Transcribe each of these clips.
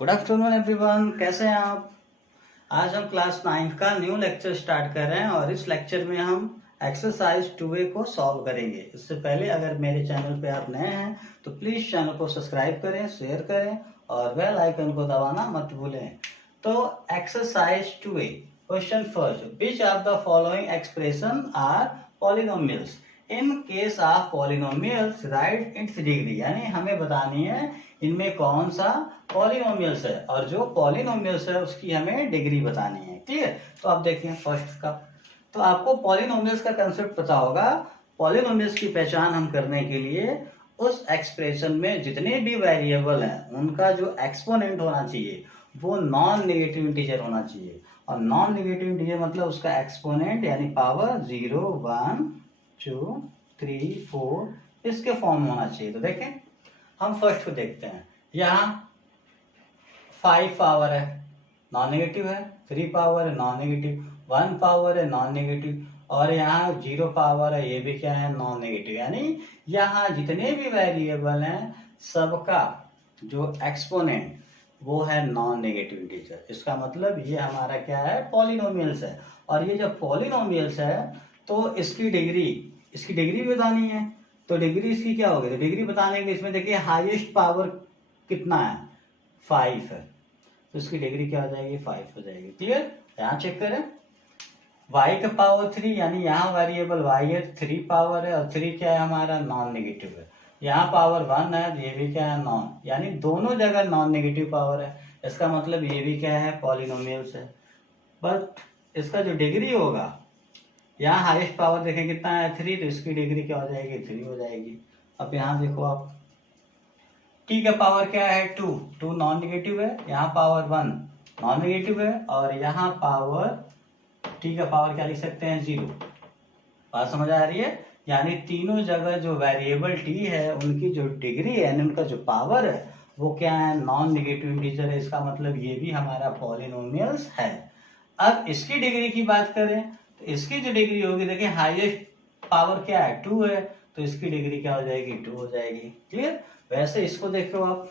Good afternoon everyone, कैसे हैं आप। आज हम क्लास 9 का न्यू लेक्चर स्टार्ट कर रहे हैं और इस लेक्चर में हम एक्सरसाइज 2A को सॉल्व करेंगे। इससे पहले अगर मेरे चैनल पे आप नए हैं तो प्लीज चैनल को सब्सक्राइब करें, शेयर करें और बेल आइकन को दबाना मत भूलें। तो exercise 2A question first, which of the following expression are polynomials in case of polynomials write its degree. यानी हमें बतानी है इनमें कौन सा पॉलिनोमियल्स है और जो पॉलिनोमियल्स है उसकी हमें डिग्री बतानी है। क्लियर। तो आप देखिए फर्स्ट का, तो आपको पॉलिनोमियल्स का कंसेप्ट पता होगा। पॉलिनोमियल्स की पहचान हम करने के लिए उस एक्सप्रेशन में जितने भी वेरिएबल हैं उनका जो एक्सपोनेंट होना चाहिए वो नॉन नेगेटिव इंटीजर होना चाहिए। और नॉन नेगेटिव इंटीजर मतलब उसका एक्सपोनेंट यानी पावर 0, 1, 2, 3, 4 इसके फॉर्म होना चाहिए। तो देखें हम फर्स्ट को देखते हैं। यहाँ 5 पावर है, नॉन नेगेटिव है। 3 पावर है, नॉन नेगेटिव। 1 पावर है, नॉन नेगेटिव। और यहाँ 0 पावर है, ये भी क्या है, नॉन नेगेटिव। यानी यहाँ जितने भी वेरिएबल हैं सबका जो एक्सपोनेंट वो है नॉन नेगेटिव इंटीजर। इसका मतलब ये हमारा क्या है, पॉलिनोमियल्स है। और ये जब पॉलिनोमियल्स है तो इसकी डिग्री भी बतानी है। तो डिग्री इसकी क्या होगी, तो डिग्री बताने के इसमें देखिए हाईएस्ट पावर कितना है, 5 है। तो इसकी डिग्री क्या हो जाएगी, 5 हो जाएगी। क्लियर। यहाँ चेक करें, y का पावर 3 यानी यहाँ वेरिएबल y है, 3 पावर है और 3 क्या है हमारा, नॉन नेगेटिव है। यहाँ पावर 1 है, ये भी क्या है, नॉन, यानी दोनों जगह नॉन नेगेटिव पावर है। इसका मतलब ये भी क्या है, पॉलिनोमियल्स है। बट इसका जो डिग्री होगा, यहाँ हाईएस्ट पावर देखें कितना है, 3, तो इसकी डिग्री क्या हो जाएगी, 3 हो जाएगी। अब यहाँ देखो आप, t का पावर क्या है, 2 नॉन नेगेटिव है। यहाँ पावर 1 नॉन नेगेटिव है और यहाँ पावर t का पावर क्या लिख सकते हैं, 0। बात समझ आ रही है। यानी तीनों जगह जो वेरिएबल t है उनकी जो डिग्री है यानी उनका जो पावर है वो क्या है, नॉन नेगेटिव इंटीजर है। इसका मतलब ये भी हमारा पॉलिनोमियल्स है। अब इसकी डिग्री की बात करें तो इसकी जो डिग्री होगी, देखिए हाईएस्ट पावर क्या है, 2 है, तो इसकी डिग्री क्या हो जाएगी, 2 हो जाएगी। क्लियर। वैसे इसको देखो आप,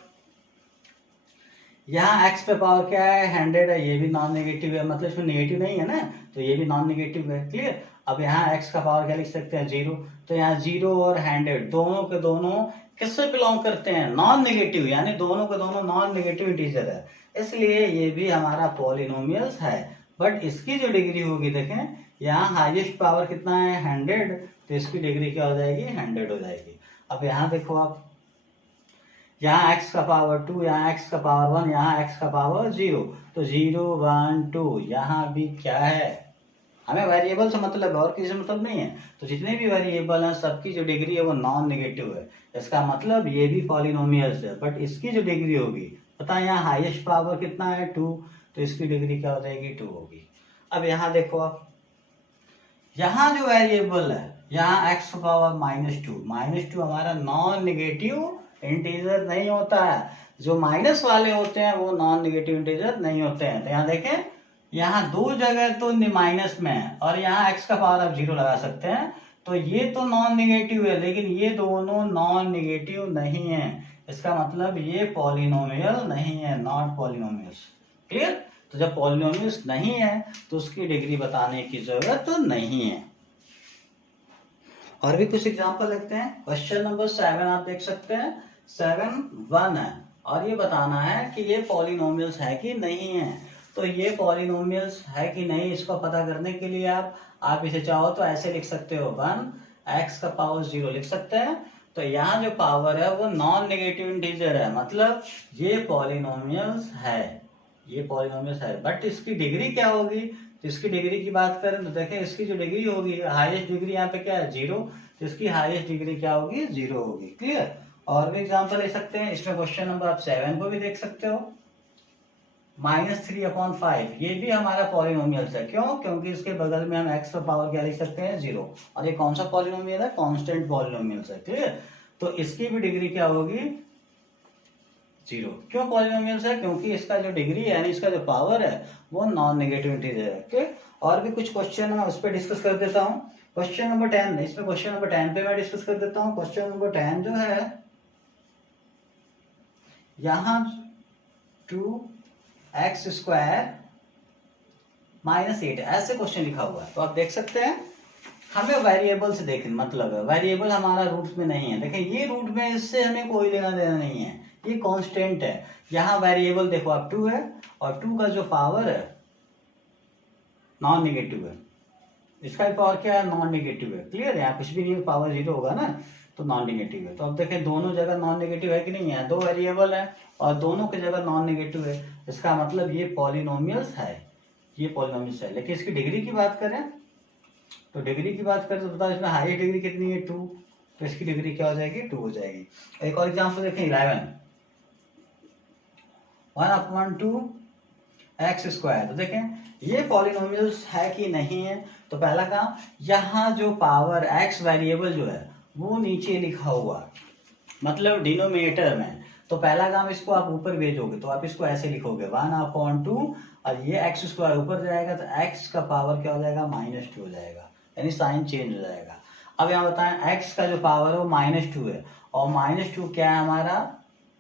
यहाँ x पे पावर क्या है, 100 है, ये भी नॉन नेगेटिव है, मतलब इसमें नेगेटिव नहीं है ना, तो ये भी नॉन नेगेटिव है। क्लियर। अब यहाँ x का पावर क्या लिख सकते हैं, 0। तो यहाँ 0 और 100 दोनों के दोनों किससे बिलोंग करते हैं, नॉन नेगेटिव, यानी दोनों के दोनों नॉन नेगेटिव इंटीजर है, इसलिए ये भी हमारा पॉलिनोमियल्स है। बट इसकी जो डिग्री होगी, देखें यहाँ हाईएस्ट पावर कितना है, 100, तो इसकी डिग्री क्या हो जाएगी, 100 हो जाएगी। अब यहाँ देखो आप, यहाँ x का पावर 2, यहाँ x का पावर 1, यहाँ x का पावर 0, तो 0, 1, 2 यहाँ भी क्या है, हमें वेरिएबल से मतलब है और किसी से मतलब नहीं है। तो जितने भी वेरिएबल हैं सबकी जो डिग्री है वो नॉन नेगेटिव है। इसका मतलब ये भी पॉलिनोमियल्स है। बट इसकी जो डिग्री होगी, पता है यहाँ हाईएस्ट पावर कितना है, 2, तो इसकी डिग्री क्या हो जाएगी, 2 होगी। अब यहाँ देखो आप, यहाँ जो वेरिएबल है, यहाँ x पावर -2 हमारा नॉन नेगेटिव इंटीजर नहीं होता है। जो माइनस वाले होते हैं वो नॉन नेगेटिव इंटीजर नहीं होते हैं। तो यहाँ देखें, यहाँ दो जगह तो माइनस में है और यहाँ x का पावर आप 0 लगा सकते हैं, तो ये तो नॉन नेगेटिव है लेकिन ये दोनों नॉन नेगेटिव नहीं है। इसका मतलब ये पॉलिनोमियल नहीं है, नॉट पॉलिनोमियल्स। क्लियर। तो जब पॉलिनोमियल्स नहीं है तो उसकी डिग्री बताने की जरूरत तो नहीं है। और भी कुछ एग्जांपल लेते हैं। क्वेश्चन नंबर 7 आप देख सकते हैं, 7(1) है और ये बताना है कि ये पॉलिनोमियल्स है कि नहीं है। तो ये पॉलिनोमियल्स है कि नहीं, इसको पता करने के लिए आप इसे चाहो तो ऐसे लिख सकते हो, 1x का पावर 0 लिख सकते हैं। तो यहाँ जो पावर है वो नॉन नेगेटिव इंटीजर है, मतलब ये पॉलिनोमियल्स है, ये पॉलिनोमियल्स है। बट इसकी डिग्री क्या होगी, तो इसकी डिग्री की बात करें तो देखें इसकी जो डिग्री होगी, हाईएस्ट डिग्री यहाँ पे क्या है, 0, तो इसकी हाईएस्ट डिग्री क्या होगी, 0 होगी। क्लियर। और भी एग्जांपल ले सकते हैं। इसमें क्वेश्चन नंबर आप 7 को भी देख सकते हो, -3/5, ये भी हमारा पॉलिनोमियल्स है। क्यों, क्योंकि इसके बगल में हम x का पावर क्या लिख सकते हैं, 0, और ये कौन सा पॉलिनोमियल है, कांस्टेंट पॉलिनोमियल्स है। क्लियर। तो इसकी भी डिग्री क्या होगी, 0। क्यों पॉलिनोमियल्स है, क्योंकि इसका जो डिग्री है यानी इसका जो पावर है वो नॉन नेगेटिव इंटीजर है। ओके। और भी कुछ क्वेश्चन मैं उस पर डिस्कस कर देता हूँ। क्वेश्चन नंबर 10, इसमें क्वेश्चन नंबर 10 पे मैं डिस्कस कर देता हूँ। क्वेश्चन नंबर 10 जो है, यहाँ 2x² -8 ऐसे क्वेश्चन लिखा हुआ है। तो आप देख सकते हैं हमें वेरिएबल से देखें मतलब है, वेरिएबल हमारा रूट में नहीं है। देखिए ये रूट में इससे हमें कोई लेना देना नहीं है, ये कांस्टेंट है। यहाँ वेरिएबल देखो आप 2 है और 2 का जो पावर है नॉन नेगेटिव है, इसका भी पावर क्या है नॉन नेगेटिव है। क्लियर है, यहाँ कुछ भी नहीं, पावर 0 होगा ना तो नॉन नेगेटिव है। तो अब देखें दोनों जगह नॉन नेगेटिव है कि नहीं है, दो वेरिएबल है और दोनों की जगह नॉन नेगेटिव है, इसका मतलब ये पॉलिनोमियल्स है, ये पॉलिनोमियल्स है। लेकिन इसकी डिग्री की बात करें तो डिग्री की बात करें तो बताओ इसमें हाईएस्ट डिग्री कितनी है 2, तो इसकी डिग्री क्या हो जाएगी 2 हो जाएगी। एक और एग्जांपल देखें 11 1/2x²। तो देखें ये पॉलिनोमियल्स है कि नहीं है। तो पहला काम, यहाँ जो पावर x वेरिएबल जो है वो नीचे लिखा हुआ मतलब डिनोमिनेटर में, तो पहला काम इसको आप ऊपर भेजोगे तो आप इसको ऐसे लिखोगे 1/2 और ये x² ऊपर जाएगा तो x का पावर क्या हो जाएगा -2 हो जाएगा, यानी साइन चेंज हो जाएगा। अब यहाँ बताएं x का जो पावर है वो -2 है और -2 क्या है हमारा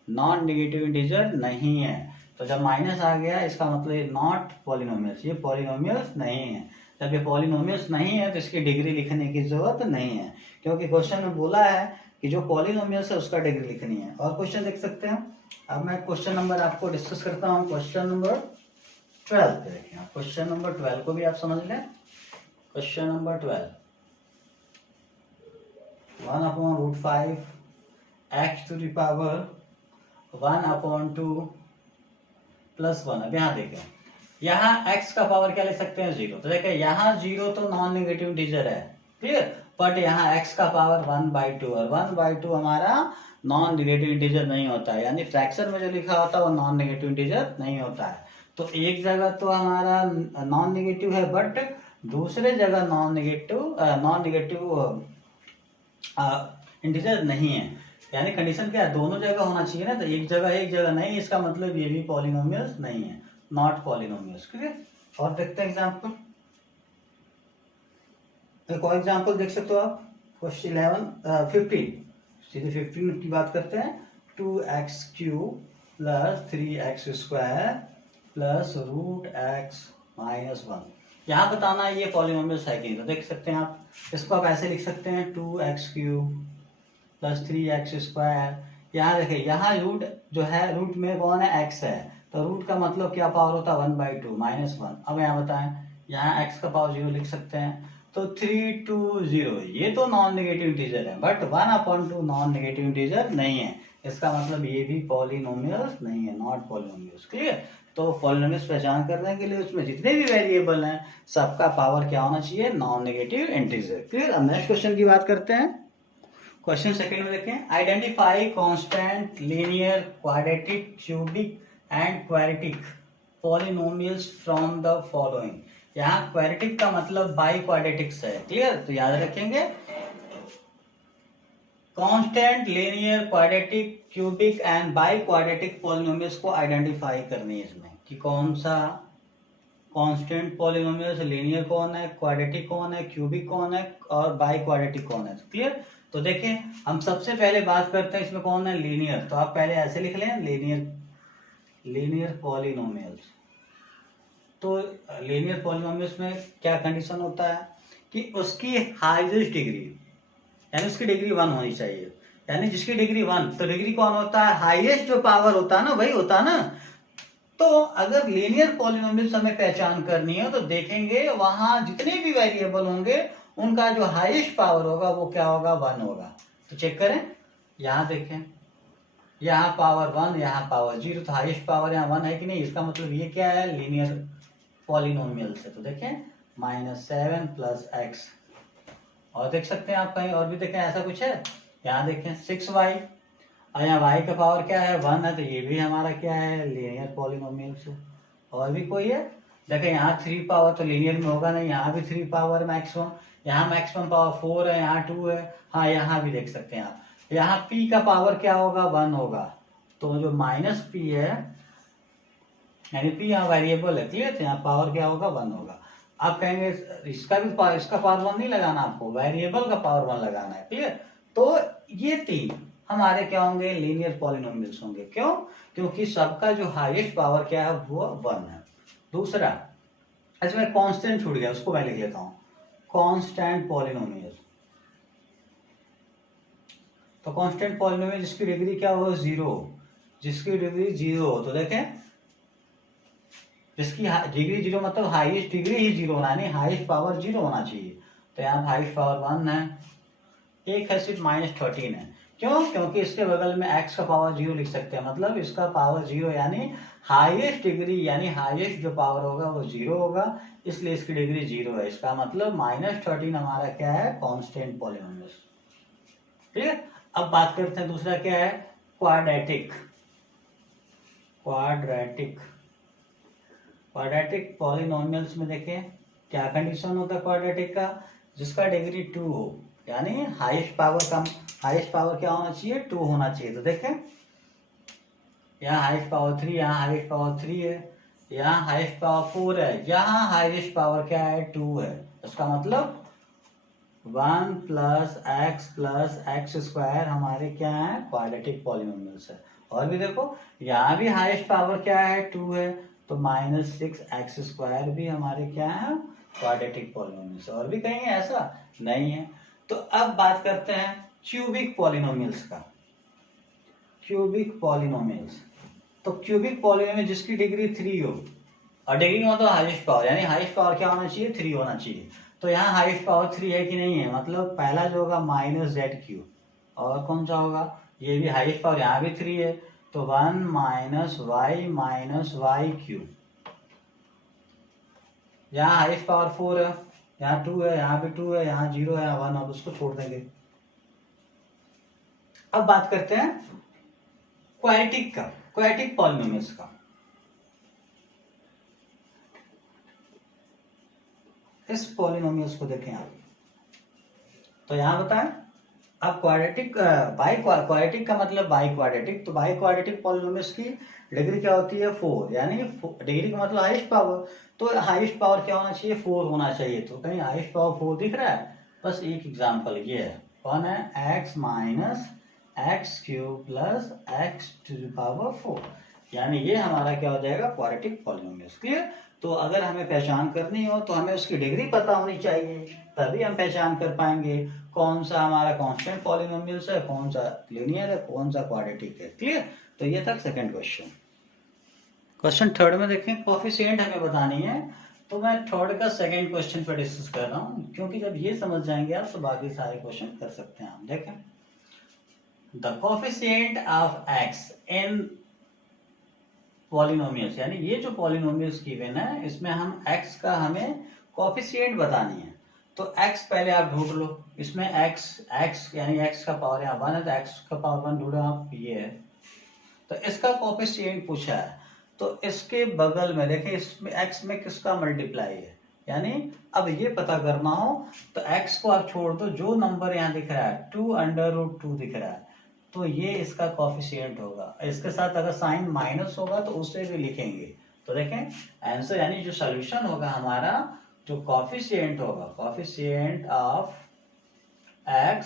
नॉन नेगेटिव इंटीजर नहीं है। तो जब माइनस आ गया इसका मतलब नॉट पॉलिनोमियल्स, ये पॉलिनोमियल्स नहीं है। जब ये पॉलिनोमियल्स नहीं है तो इसकी डिग्री लिखने की जरूरत नहीं है, क्योंकि क्वेश्चन में बोला है कि जो पॉलिनोमियल्स है उसका डिग्री लिखनी है। और क्वेश्चन देख सकते हैं। अब मैं क्वेश्चन नंबर आपको डिस्कस करता हूँ, क्वेश्चन नंबर 12 पे देखिए। क्वेश्चन नंबर 12 को भी आप समझ लें। Question number 12 1/5 x⁵ 1/2 + 1। अब यहाँ देखें, यहाँ x का पावर क्या ले सकते हैं 0। तो देखें यहाँ 0 तो नॉन नेगेटिव इंटीजर है, क्लियर, बट यहाँ x का पावर 1/2 और 1/2 हमारा नॉन नेगेटिव इंटीजर नहीं होता है, यानी फ्रैक्शन में जो लिखा होता है वो नॉन नेगेटिव इंटीजर नहीं होता है। तो एक जगह तो हमारा नॉन नेगेटिव है बट दूसरे जगह नॉन नेगेटिव इंटीजर नहीं है, यानी कंडीशन क्या है दोनों जगह होना चाहिए ना। तो एक जगह नहीं, इसका मतलब ये भी पॉलिनोमियल्स नहीं है, नॉट पॉलिनोमियल्स। क्लियर। और देखते हैं एग्जांपल, एक और एग्जांपल देख सकते हो आप। क्वेश्चन 15 सीधे 15 की बात करते हैं। 2x³ + 3x² + √x-1। यहाँ बताना है ये पॉलिनोमियल्स है कि नहीं। तो देख सकते हैं आप, इसको आप ऐसे लिख सकते हैं 2x³ + 3x²। यहाँ देखिए यहाँ रूट जो है, रूट में कौन है x है, तो रूट का मतलब क्या पावर होता है 1/2 -1। अब यहाँ बताएं, यहाँ x का पावर 0 लिख सकते हैं। तो 3 2 0 ये तो नॉन नेगेटिव इंटीजर है बट 1/2 नॉन नेगेटिव इंटीजर नहीं है, इसका मतलब ये भी पॉलिनोमियल्स नहीं है, नॉट पॉलिनोमियल्स। क्लियर। तो पॉलिनोमियल्स पहचान करने के लिए उसमें जितने भी वेरिएबल हैं सबका पावर क्या होना चाहिए नॉन नेगेटिव इंटीजर। क्लियर। अब नेक्स्ट क्वेश्चन की बात करते हैं। क्वेश्चन सेकंड में देखें, identify constant, linear, quadratic, cubic and quadratic polynomials from the following. यहाँ क्वाड्रेटिक का मतलब बाई क्वाड्रेटिक्स है। क्लियर। तो याद रखेंगे constant, linear, quadratic, cubic and by quadratic polynomials को आइडेंटिफाई करनी है इसमें कि कौन सा कांस्टेंट पॉलिनोमियल्स, लीनियर कौन है, क्वाड्रेटिक कौन है, क्यूबिक कौन है और बाई क्वाड्रेटिक कौन है। क्लियर। तो देखें हम सबसे पहले बात करते हैं इसमें कौन है लीनियर। तो आप पहले ऐसे लिख लें लीनियर पॉलिनोमियल्स। तो लीनियर पॉलिनोमियल्स में क्या कंडीशन होता है कि उसकी हाईएस्ट डिग्री, यानी उसकी डिग्री 1 होनी चाहिए, यानी जिसकी डिग्री 1, तो डिग्री कौन होता है हाईएस्ट जो पावर होता है ना वही होता है ना। तो अगर लीनियर पॉलिनोमियल्स हमें पहचान करनी है तो देखेंगे वहां जितने भी वेरिएबल होंगे उनका जो हाईएस्ट पावर होगा वो क्या होगा 1 होगा। तो चेक करें, यहाँ देखें, यहाँ पावर 1, यहाँ पावर 0, तो हाईएस्ट पावर यहाँ 1 है कि नहीं, इसका मतलब ये क्या है लीनियर पॉलिनोमियल से। तो देखें -7 + x। और देख सकते हैं आप कहीं और भी देखें ऐसा कुछ है, यहाँ देखें 6y और यहाँ y का पावर क्या है 1 है, तो ये भी हमारा क्या है लीनियर पॉलिनोमियल से। और भी कोई है, देखें यहाँ 3 पावर तो लीनियर में होगा नहीं, यहाँ भी 3 पावर मैक्सिमम, यहाँ मैक्सिमम पावर 4 है, यहाँ 2 है। हाँ यहाँ भी देख सकते हैं आप, यहाँ p का पावर क्या होगा 1 होगा, तो जो -p है यानी p यहाँ वेरिएबल है। क्लियर। तो यहाँ पावर क्या होगा 1 होगा। आप कहेंगे इसका पावर 1 नहीं लगाना, आपको वेरिएबल का पावर 1 लगाना है। क्लियर। तो ये 3 हमारे क्या होंगे, लीनियर पॉलिनोमियल्स होंगे। क्यों? क्योंकि सबका जो हाईएस्ट पावर क्या है वो 1 है। दूसरा, इसमें कांस्टेंट छूट गया, उसको मैं लिख लेता हूं, कांस्टेंट पॉलिनोमियल। तो कांस्टेंट पॉलिनोमियल जिसकी डिग्री क्या हो, 0, जिसकी डिग्री 0 हो, तो देखें जिसकी डिग्री 0 मतलब हाईएस्ट डिग्री ही 0 होना, नहीं हाईएस्ट पावर 0 होना चाहिए। तो यहाँ हाईएस्ट पावर 1 है, एक है सिर्फ -13 है। क्यों? क्योंकि इसके बगल में x का पावर 0 लिख सकते हैं, मतलब इसका पावर 0 यानी हाईएस्ट डिग्री यानी हाईएस्ट जो पावर होगा वो 0 होगा, इसलिए इसकी डिग्री 0 है। इसका मतलब -13 हमारा क्या है, कांस्टेंट पॉलिनोमियल। ठीक है, अब बात करते हैं दूसरा क्या है, क्वाड्रेटिक। क्वाड्रेटिक क्वाड्रेटिक पॉलिनोमियल्स में देखें क्या कंडीशन होता है क्वाड्रेटिक का, जिसका डिग्री 2 हो, यानी हाईएस्ट पावर क्या होना चाहिए, 2 होना चाहिए। तो देखें यहाँ हाईएस्ट पावर 3, यहाँ हाईएस्ट पावर 3 है, यहाँ हाईएस्ट पावर 4 है, यहाँ हाईएस्ट पावर क्या है, 2 है। इसका मतलब 1 + x हमारे क्या है, क्वाड्रेटिक पॉलिनोमियल्स है। और भी देखो यहाँ भी हाईएस्ट पावर क्या है, 2 है, तो -6x² भी हमारे क्या है, क्वाड्रेटिक पॉलिनोमियल्स। और भी कहीं ऐसा नहीं है। तो अब बात करते हैं क्यूबिक पॉलिनोमियल्स का। क्यूबिक पॉलिनोमियल्स, तो क्यूबिक पॉलिनोमियल जिसकी डिग्री 3 हो, और डिग्री मतलब हाईएस्ट पावर, यानी हाईएस्ट पावर क्या होना चाहिए, 3 होना चाहिए। तो यहाँ हाईएस्ट पावर 3 है कि नहीं है, मतलब पहला जो होगा -z3, और कौन सा होगा, ये भी हाईएस्ट पावर, यहाँ भी 3 है, तो 1 - y-y3। यहाँ हाईएस्ट पावर 4 है, यहाँ 2 है, यहाँ भी 2 है, यहाँ 0 है, 1, और उसको छोड़ देंगे। अब बात करते हैं क्वाड्रेटिक पॉलिनोमियल्स का। इस पॉलिनोमियल्स को देखें आप, तो यहाँ बताएं अब क्वाड्रेटिक क्वाड्रेटिक का मतलब बाई क्वाड्रेटिक। तो बाई क्वाड्रेटिक पॉलिनोमियल्स की डिग्री क्या होती है, 4, यानी डिग्री का मतलब हाईएस्ट पावर। तो हाईएस्ट पावर क्या होना चाहिए, 4 होना चाहिए। तो कहीं हाईएस्ट पावर 4 दिख रहा है, बस एक एग्जांपल ये है, कौन है, x - x³ + x⁴, यानी ये हमारा क्या हो जाएगा, क्वाड्रेटिक पॉलिनोमियल्स। क्लियर? तो अगर हमें पहचान करनी हो तो हमें उसकी डिग्री पता होनी चाहिए, तभी हम पहचान कर पाएंगे कौन सा हमारा कांस्टेंट पॉलिनोमियल्स है, कौन सा लीनियर है, कौन सा क्वाड्रेटिक है। क्लियर? तो ये था सेकंड क्वेश्चन। क्वेश्चन थर्ड में देखें, कोफिशिएंट हमें बतानी है। तो मैं थर्ड का सेकंड क्वेश्चन पर डिस्कस कर रहा हूँ, क्योंकि जब ये समझ जाएंगे आप तो बाकी सारे क्वेश्चन कर सकते हैं आप। देखें, the coefficient of x in polynomials, यानी ये जो पॉलिनोमियल्स गिवन है इसमें हम x का हमें कोफिशिएंट बतानी है। तो x पहले आप ढूंढ लो, इसमें x यानी x का पावर यहाँ 1 है, तो x का पावर 1 ढूंढो आप, ये है। तो इसका कोफिशिएंट पूछा है, तो इसके बगल में देखें इसमें x में किसका मल्टीप्लाई है, यानी अब ये पता करना हो तो x को आप छोड़ दो, जो नंबर यहाँ दिख रहा है 2√2 दिख रहा है, तो ये इसका कोफिशिएंट होगा। इसके साथ अगर साइन माइनस होगा तो उससे भी लिखेंगे। तो देखें आंसर, यानी जो सॉल्यूशन होगा हमारा, जो कोफिशिएंट होगा, कोफिशिएंट ऑफ x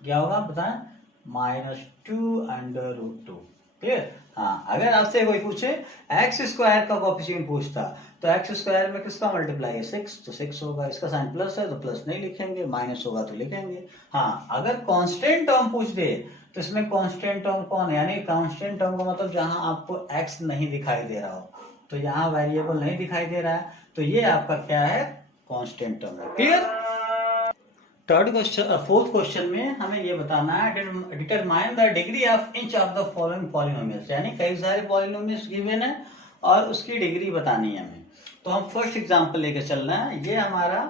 क्या होगा बताएं, -2√2। क्लियर? हाँ, अगर आपसे कोई पूछे x² का कोफिशिएंट पूछता, तो x² में किसका मल्टीप्लाई है, 6, तो 6 होगा। इसका साइन प्लस है तो प्लस नहीं लिखेंगे, माइनस होगा तो लिखेंगे। हाँ, अगर कांस्टेंट टर्म पूछ दे तो इसमें कांस्टेंट टर्म कौन है, यानी कांस्टेंट टर्म का मतलब जहां आपको x नहीं दिखाई दे रहा हो, तो यहाँ वेरिएबल नहीं दिखाई दे रहा है, तो ये आपका क्या है, कांस्टेंट टर्म है। क्लियर? फोर्थ क्वेश्चन में हमें ये बताना है, determine the degree of each of the following polynomials, यानी कई सारे पॉलिनोमियल्स गिवन है और उसकी डिग्री बतानी है हमें। तो हम फर्स्ट एग्जांपल लेके चल रहे हैं, ये हमारा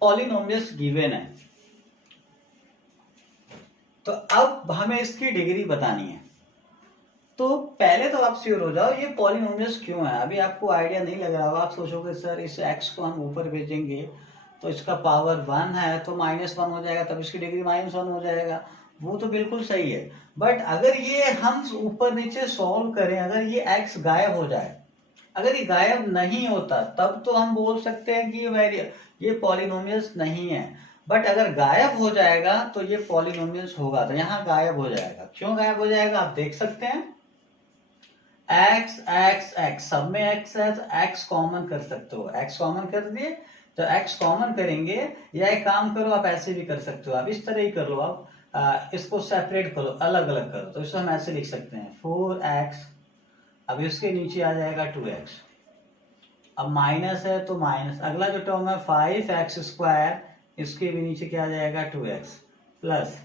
पॉलिनोमियल्स गिवन है, तो अब हमें इसकी डिग्री बतानी है। तो पहले तो आप श्योर हो जाओ ये पॉलिनोमियल्स क्यों है। अभी आपको आइडिया नहीं लग रहा होगा, आप सोचोगे सर इस x को हम ऊपर भेजेंगे तो इसका पावर 1 है तो -1 हो जाएगा, तब इसकी डिग्री -1 हो जाएगा। वो तो बिल्कुल सही है, बट अगर ये हम ऊपर नीचे सॉल्व करें, अगर ये x गायब हो जाए, अगर ये गायब नहीं होता तब तो हम बोल सकते हैं कि ये पॉलिनोमियल्स नहीं है। बट अगर गायब हो जाएगा तो ये पॉलिनोमियल्स होगा, तो यहाँ गायब हो जाएगा। क्यों गायब हो जाएगा आप देख सकते हैं, एक्स एक्स एक्स, सब में एक्स है तो एक्स कॉमन कर सकते हो, एक्स कॉमन कर दिए तो एक्स कॉमन करेंगे, या एक काम करो आप ऐसे भी कर सकते हो, आप इस तरह ही कर लो, आप इसको सेपरेट करो, अलग अलग करो, तो इसको हम ऐसे लिख सकते हैं 4x, अब इसके नीचे आ जाएगा 2x, अब माइनस है तो माइनस, अगला जो टर्म है 5x², इसके भी नीचे क्या आ जाएगा 2x, प्लस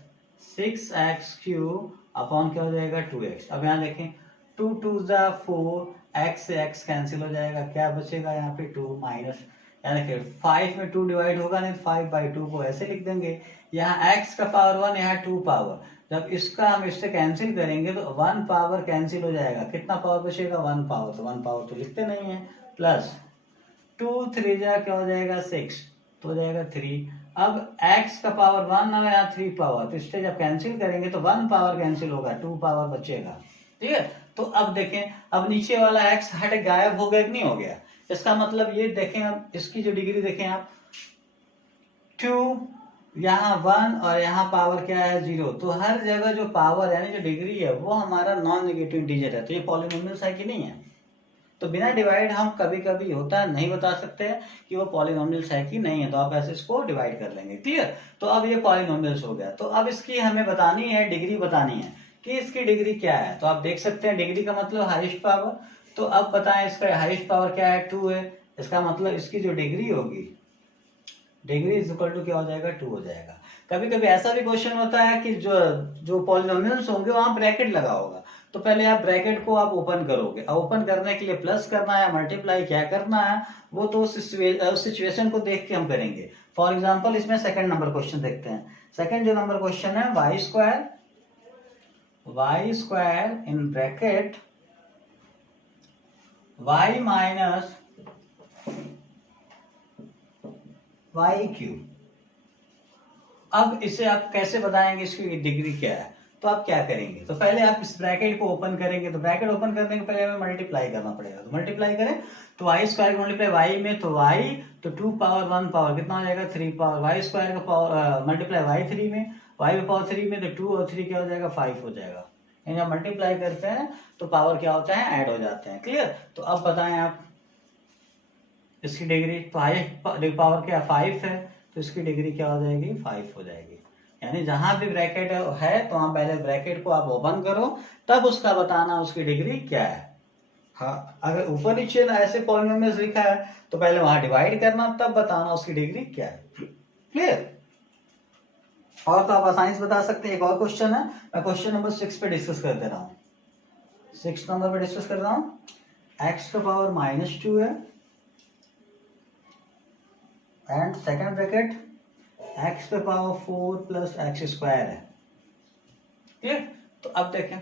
6x³ अपॉन क्या हो जाएगा 2x। अब यहाँ देखें 2 2 4, x से x कैंसिल हो जाएगा, क्या बचेगा यहाँ पे 2 माइनस, यानी कि 5 में 2 डिवाइड होगा नहीं, 5/2 को ऐसे लिख देंगे, यहाँ x का पावर 1, यहाँ 2 पावर, जब इसका हम इससे कैंसिल करेंगे तो 1 पावर कैंसिल हो जाएगा, कितना पावर बचेगा 1 पावर, तो 1 पावर तो लिखते नहीं है, प्लस 2 3 क्या हो जाएगा 6, तो हो जाएगा 3। अब x का पावर 1 और यहाँ 3 पावर, तो इससे जब कैंसिल करेंगे तो 1 पावर कैंसिल होगा, 2 पावर बचेगा, ठीक है। तो अब देखें, अब नीचे वाला x हट गायब हो गया कि नहीं हो गया, इसका मतलब ये देखें, अब इसकी जो डिग्री देखें आप 2, यहाँ 1 और यहाँ पावर क्या है 0, तो हर जगह जो पावर यानी जो डिग्री है वो हमारा नॉन नेगेटिव इंटीजर है, तो ये पॉलिनोमियल्स है कि नहीं है। तो बिना डिवाइड हम कभी कभी होता है नहीं बता सकते हैं कि वो पॉलिनोमियल्स है कि नहीं है, तो आप ऐसे इसको डिवाइड कर लेंगे, क्लियर। तो अब ये पॉलिनोमियल्स हो गया, तो अब इसकी हमें बतानी है, डिग्री बतानी है कि इसकी डिग्री क्या है, तो आप देख सकते हैं डिग्री का मतलब हाईएस्ट पावर, तो अब बताएं इसका हाईएस्ट पावर क्या है 2 है, इसका मतलब इसकी जो डिग्री होगी, डिग्री इज इक्वल टू क्या हो जाएगा 2 हो जाएगा। कभी कभी ऐसा भी क्वेश्चन होता है कि जो पॉलिनोमियल्स होंगे वहां ब्रैकेट लगा होगा, तो पहले आप ब्रैकेट को आप ओपन करोगे, अब ओपन करने के लिए प्लस करना है मल्टीप्लाई क्या करना है वो तो उस सिचुएशन को देख के हम करेंगे। फॉर एग्जांपल इसमें सेकंड नंबर क्वेश्चन देखते हैं, सेकंड जो नंबर क्वेश्चन है y² in bracket y minus y³। अब इसे आप कैसे बताएंगे इसकी डिग्री क्या है, तो आप क्या करेंगे, तो पहले आप इस ब्रैकेट को ओपन करेंगे, तो ब्रैकेट ओपन करने के पहले हमें मल्टीप्लाई करना पड़ेगा, तो मल्टीप्लाई करें तो y² मल्टीप्लाई y में, तो y तो 2 पावर 1 पावर कितना हो जाएगा 3 पावर, y² का पावर मल्टीप्लाई y3 में, y में पावर 3 में, तो 2 और 3 क्या हो जाएगा 5 हो जाएगा, यानी जब मल्टीप्लाई करते हैं तो पावर क्या होता है ऐड हो जाते हैं, क्लियर। तो अब बताएं आप इसकी डिग्री, तो हाईएस्ट पावर क्या 5 है, तो इसकी डिग्री क्या हो जाएगी 5 हो जाएगी, यानी जहां भी ब्रैकेट है तो वहां पहले ब्रैकेट को आप ओपन करो, तब उसका बताना उसकी डिग्री क्या है। हाँ, अगर ऊपर नीचे ऐसे पॉलिनोमियल्स लिखा है तो पहले वहां डिवाइड करना, तब बताना उसकी डिग्री क्या है, क्लियर। और तो आप आसानी से बता सकते हैं। एक और क्वेश्चन है, मैं क्वेश्चन नंबर 6 पे डिस्कस कर दे रहा हूँ, 6 नंबर पे डिस्कस कर रहा हूँ, x का पावर -2 है एंड सेकंड ब्रैकेट x पे पावर 4 प्लस x² है, क्लियर। तो अब देखें,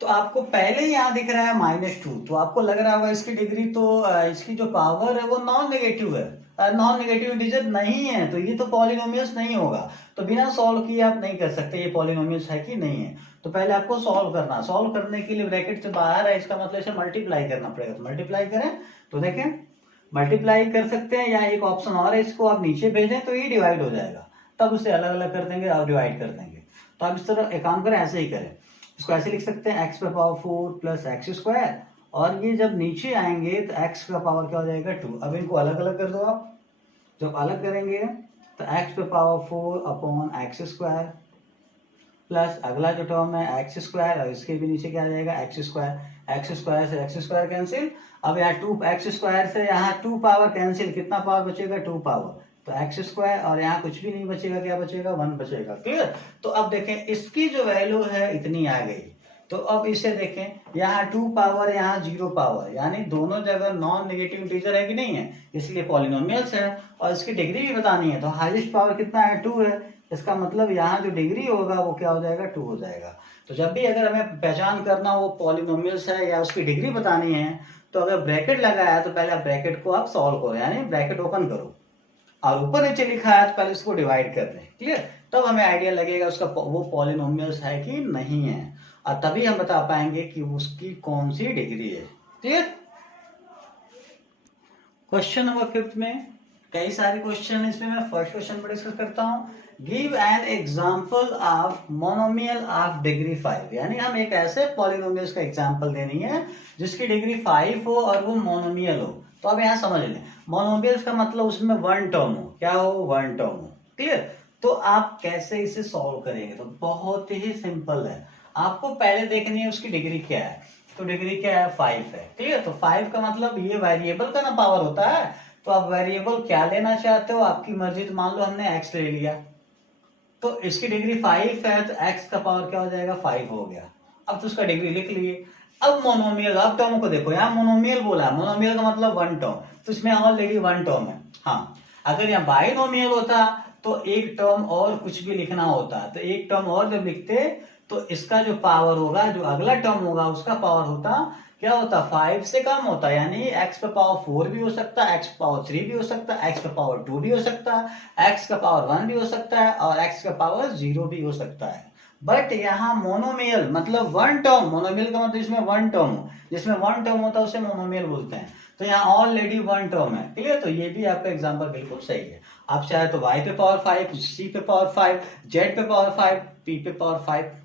तो आपको पहले ही यहाँ दिख रहा है -2, तो आपको लग रहा होगा इसकी डिग्री, तो इसकी जो पावर है वो नॉन नेगेटिव है, नॉन नेगेटिव इंटीजर नहीं है, तो ये तो पॉलिनोमियल्स नहीं होगा, तो बिना सॉल्व किए आप नहीं कर सकते ये पॉलिनोमियल्स है कि नहीं है। तो पहले आपको सॉल्व करना, सॉल्व करने के लिए ब्रैकेट से बाहर है, इसका मतलब इसे मल्टीप्लाई करना पड़ेगा, तो मल्टीप्लाई करें, तो देखें मल्टीप्लाई कर सकते हैं, या एक ऑप्शन और है, इसको आप नीचे भेजें तो ये डिवाइड हो जाएगा, तब उसे अलग अलग कर देंगे और डिवाइड कर देंगे। तो आप इस तरह एक काम करें, ऐसे ही करें, इसको ऐसे लिख सकते हैं x पे पावर 4 प्लस x², और ये जब नीचे आएंगे तो x का पावर क्या हो जाएगा 2। अब इनको अलग अलग कर दो आप, जब अलग करेंगे तो x पे पावर 4 अपॉन x² प्लस अगला जो टर्म है x² और इसके भी नीचे क्या आ जाएगा x² से x² कैंसिल, अब यहाँ 2x² से यहाँ 2 पावर कैंसिल, कितना पावर बचेगा 2 पावर, तो x² और यहाँ कुछ भी नहीं बचेगा, क्या बचेगा 1 बचेगा, क्लियर। तो अब देखें इसकी जो वैल्यू है इतनी आ गई, तो अब इसे देखें यहाँ 2 पावर यहाँ 0 पावर, यानी दोनों जगह नॉन नेगेटिव इंटीजर है कि नहीं है, इसलिए पॉलिनोमियल्स है, और इसकी डिग्री भी बतानी है, तो हाईएस्ट पावर कितना है 2 है, इसका मतलब यहाँ जो डिग्री होगा वो क्या हो जाएगा 2 हो जाएगा। तो जब भी अगर हमें पहचान करना वो पॉलिनोमियल्स है या उसकी डिग्री बतानी है, तो अगर ब्रैकेट लगाया है तो पहले आप ब्रैकेट को आप सॉल्व करो, यानी ब्रैकेट ओपन करो, और ऊपर नीचे लिखा है तो पहले इसको डिवाइड कर दें, क्लियर, तब हमें आइडिया लगेगा उसका वो पॉलिनोमियल्स है कि नहीं है, और तभी हम बता पाएंगे कि उसकी कौन सी डिग्री है, क्लियर। क्वेश्चन नंबर 5 में कई सारे क्वेश्चन इसमें, मैं फर्स्ट क्वेश्चन पर डिस्कस करता हूँ। Give an example of monomial of degree 5, यानी हम एक ऐसे पॉलिनोमियल्स का एग्जांपल देनी है जिसकी डिग्री 5 हो और वो मोनोमियल हो। तो अब यहाँ समझ लें, मोनोमियल्स का मतलब उसमें वन टर्म हो, क्या हो, वन टर्म हो। क्लियर? तो आप कैसे इसे सॉल्व करेंगे? तो बहुत ही सिंपल है, आपको पहले देखनी है उसकी डिग्री क्या है। तो डिग्री क्या है, 5 है। क्लियर? तो 5 का मतलब ये वेरिएबल का ना पावर होता है। तो आप वेरिएबल क्या लेना चाहते हो, आपकी मर्जी। तो मान लो हमने x ले लिया, तो इसकी डिग्री 5 है, तो x का पावर क्या हो जाएगा, 5 हो गया। अब तो उसका डिग्री लिख लिए। अब मोनोमियल, अब टर्म को देखो, यहाँ मोनोमियल बोला है, मोनोमियल का मतलब वन टर्म, तो इसमें ऑलरेडी वन टर्म है। हाँ, अगर यहाँ बाइनोमियल होता तो एक टर्म और कुछ भी लिखना होता, तो एक टर्म और जब लिखते तो इसका जो पावर होगा, जो अगला टर्म होगा उसका पावर होता, क्या होता, 5 से कम होता। यानी x का पावर 4 भी हो सकता है, x का पावर 3 भी हो सकता है, x का पावर 2 भी हो सकता है, x का पावर 1 भी हो सकता है और x का पावर 0 भी हो सकता है। बट यहाँ मोनोमियल मतलब वन टर्म, मोनोमियल का मतलब इसमें वन टर्म हो, जिसमें वन टर्म होता है उसे मोनोमियल बोलते हैं। तो यहाँ ऑलरेडी वन टर्म है। क्लियर? तो ये भी आपका एग्जांपल बिल्कुल सही है। आप चाहे तो y पे पावर 5, c पे पावर 5, z पे पावर 5, p पे पावर 5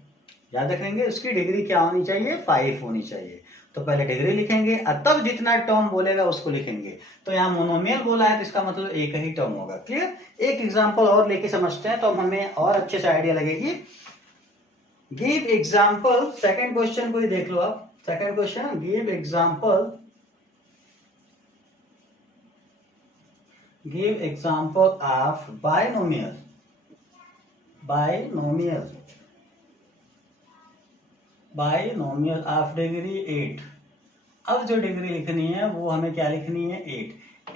याद रखेंगे। उसकी डिग्री क्या होनी चाहिए, 5 होनी चाहिए। तो पहले डिग्री लिखेंगे और तब जितना टर्म बोलेगा उसको लिखेंगे। तो यहाँ मोनोमियल बोला है तो इसका मतलब एक ही टर्म होगा। क्लियर? एक एग्जांपल और लेके समझते हैं तो हमें और अच्छे से आइडिया लगेगी। गिव एग्जांपल, सेकंड क्वेश्चन को ही देख लो आप। Second question, give example, give example of binomial, binomial, binomial of degree 8। अब जो डिग्री लिखनी है वो हमें क्या लिखनी है,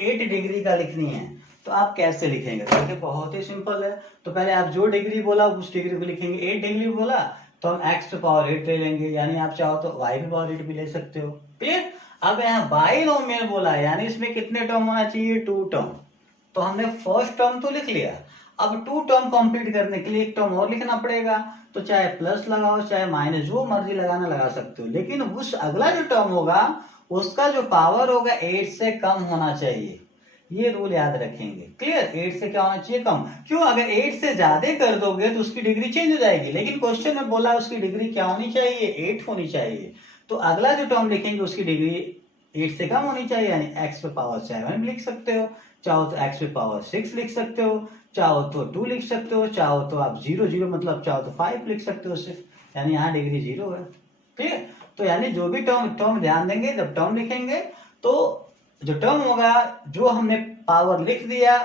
8 डिग्री का लिखनी है। तो आप कैसे लिखेंगे? देखिए बहुत ही सिंपल है। तो पहले आप जो डिग्री बोला उस डिग्री को लिखेंगे। 8 डिग्री बोला तो हम x पे पावर 8 ले लेंगे, यानी आप चाहो तो y पे पावर 8 भी ले सकते हो। क्लियर? अब यहाँ बाइनोमियल बोला है, यानी इसमें कितने टर्म होना चाहिए, 2 टर्म। तो हमने फर्स्ट टर्म तो लिख लिया, अब 2 टर्म कंप्लीट करने के लिए एक टर्म और लिखना पड़ेगा। तो चाहे प्लस लगाओ चाहे माइनस, जो मर्जी लगाना लगा सकते हो, लेकिन उस अगला जो टर्म होगा उसका जो पावर होगा 8 से कम होना चाहिए। ये रूल याद रखेंगे। क्लियर? 8 से क्या होना चाहिए, कम। क्यों? अगर 8 से ज्यादा कर दोगे तो उसकी डिग्री चेंज हो जाएगी, लेकिन क्वेश्चन में बोला उसकी डिग्री क्या होनी चाहिए, 8 होनी चाहिए। तो अगला जो टर्म लिखेंगे उसकी डिग्री 8 से कम होनी चाहिए, यानी x पे पावर 7 लिख सकते हो, चाहो तो x पे पावर 6 लिख सकते हो, चाहो तो 2 लिख सकते हो, चाहो तो आप 0 0 मतलब चाहो तो 5 लिख सकते हो सिर्फ, यानी यहाँ डिग्री 0 है। ठीक है? तो यानी जो भी टर्म ध्यान देंगे, जब टर्म लिखेंगे तो जो टर्म होगा, जो हमने पावर लिख दिया,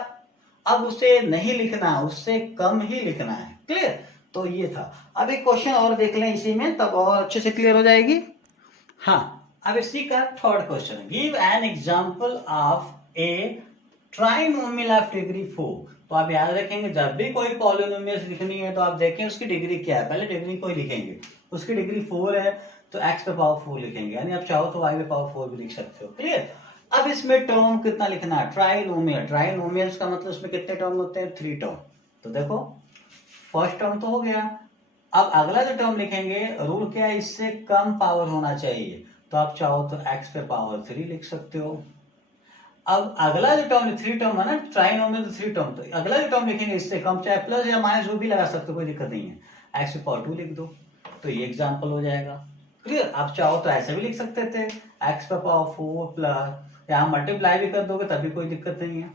अब उसे नहीं लिखना, उससे कम ही लिखना है। क्लियर? तो ये था। अब एक क्वेश्चन और देख लें इसी में, तब और अच्छे से क्लियर हो जाएगी। हाँ, अब इसी का third question, give an example of A trinomial of degree 4। तो आप याद रखेंगे जब भी कोई पॉलिनोमियल लिखनी है तो आप देखें उसकी डिग्री क्या है, पहले डिग्री को ही लिखेंगे। उसकी डिग्री 4 है तो x पे पावर 4 लिखेंगे, यानी आप चाहो तो y पे पावर 4 भी लिख सकते हो। क्लियर? अब इसमें टर्म कितना लिखना है, ट्राइनोमियल। ट्राइनोमियल्स का मतलब उसमें कितने टर्म होते हैं, 3 टर्म। तो देखो फर्स्ट टर्म तो हो गया, अब अगला जो टर्म लिखेंगे, रूल क्या है, इससे कम पावर होना चाहिए। तो आप चाहो तो x पे पावर 3 लिख सकते हो। अब अगला जो टर्म, 3 टर्म है ना, ट्राइनोमियल 3 टर्म, तो अगला जो टर्म लिखेंगे इससे कम, चाहे प्लस या माइनस जो भी लगा सकते हो, कोई दिक्कत नहीं है। x पे पावर 2 लिख दो, तो ये एग्जांपल हो जाएगा। क्लियर? आप चाहो तो ऐसे भी लिख सकते थे, x पे पावर 4 प्लस, यहाँ मल्टीप्लाई भी कर दोगे तभी कोई दिक्कत नहीं है।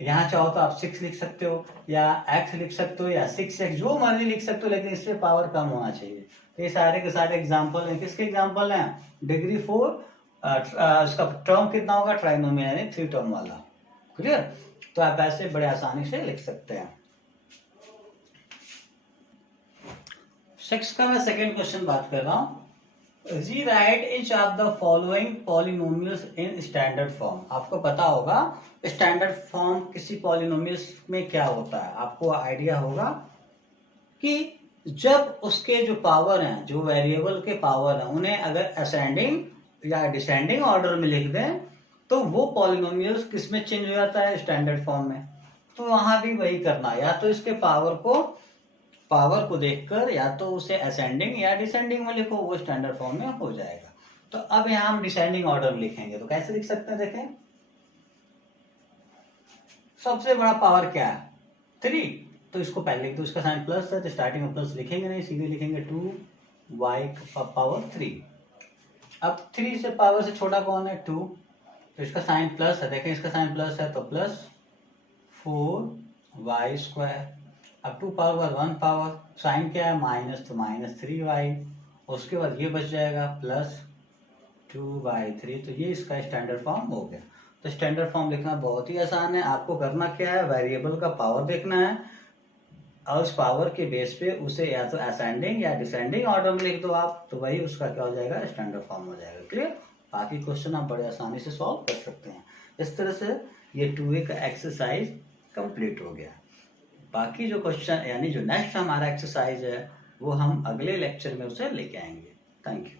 यहाँ चाहो तो आप 6 लिख सकते हो, या x लिख सकते हो, या 6x, जो मर्जी लिख सकते हो, लेकिन इससे पावर कम होना चाहिए। तो ये सारे के सारे एग्जाम्पल हैं, किसके एग्जाम्पल हैं, डिग्री 4, इसका टर्म कितना होगा, ट्राइनोमियल यानी 3 टर्म वाला। क्लियर? तो आप ऐसे बड़े आसानी से लिख सकते हैं। 6 का मैं सेकेंड क्वेश्चन बात कर रहा हूँ। Rewrite each of the following polynomials in standard form। आपको पता होगा स्टैंडर्ड फॉर्म किसी पॉलिनोमियल्स में क्या होता है, आपको आइडिया होगा कि जब उसके जो पावर हैं, जो वेरिएबल के पावर हैं, उन्हें अगर असेंडिंग या डिसेंडिंग ऑर्डर में लिख दें तो वो पॉलिनोमियल्स किस में चेंज हो जाता है, स्टैंडर्ड फॉर्म में। तो वहां भी वही करना, या तो इसके पावर को देखकर या तो उसे असेंडिंग या डिसेंडिंग में लिखो, वो स्टैंडर्ड फॉर्म में हो जाएगा। तो अब यहाँ हम डिसेंडिंग ऑर्डर में लिखेंगे, तो कैसे लिख सकते हैं, देखें। सबसे बड़ा पावर क्या है? 3। तो इसको पहले लिख दो, इसका साइन प्लस है तो स्टार्टिंग में प्लस लिखेंगे नहीं, सीधे लिखेंगे 2y पावर 3। अब 3 से पावर से छोटा कौन है? 2। तो इसका साइन प्लस है, देखें इसका साइन प्लस है तो प्लस 4y²। अब 2 पावर 1 पावर, साइन क्या है? माइनस, तो माइनस 3y। उसके बाद ये बच जाएगा प्लस 2/3। तो ये इसका स्टैंडर्ड फॉर्म हो गया। तो स्टैंडर्ड फॉर्म लिखना बहुत ही आसान है। आपको करना क्या है? वेरिएबल का पावर देखना है और उस पावर के बेस पे उसे या तो असेंडिंग या डिसेंडिंग ऑर्डर में लिख दो आप, तो वही उसका क्या हो जाएगा? स्टैंडर्ड फॉर्म हो जाएगा। क्लियर? बाकी क्वेश्चन आप बड़े आसानी से सॉल्व कर सकते हैं। इस तरह से ये 2A का एक्सरसाइज कंप्लीट हो गया। बाकी जो क्वेश्चन यानी जो नेक्स्ट हमारा एक्सरसाइज है वो हम अगले लेक्चर में उसे लेके आएंगे। Thank you.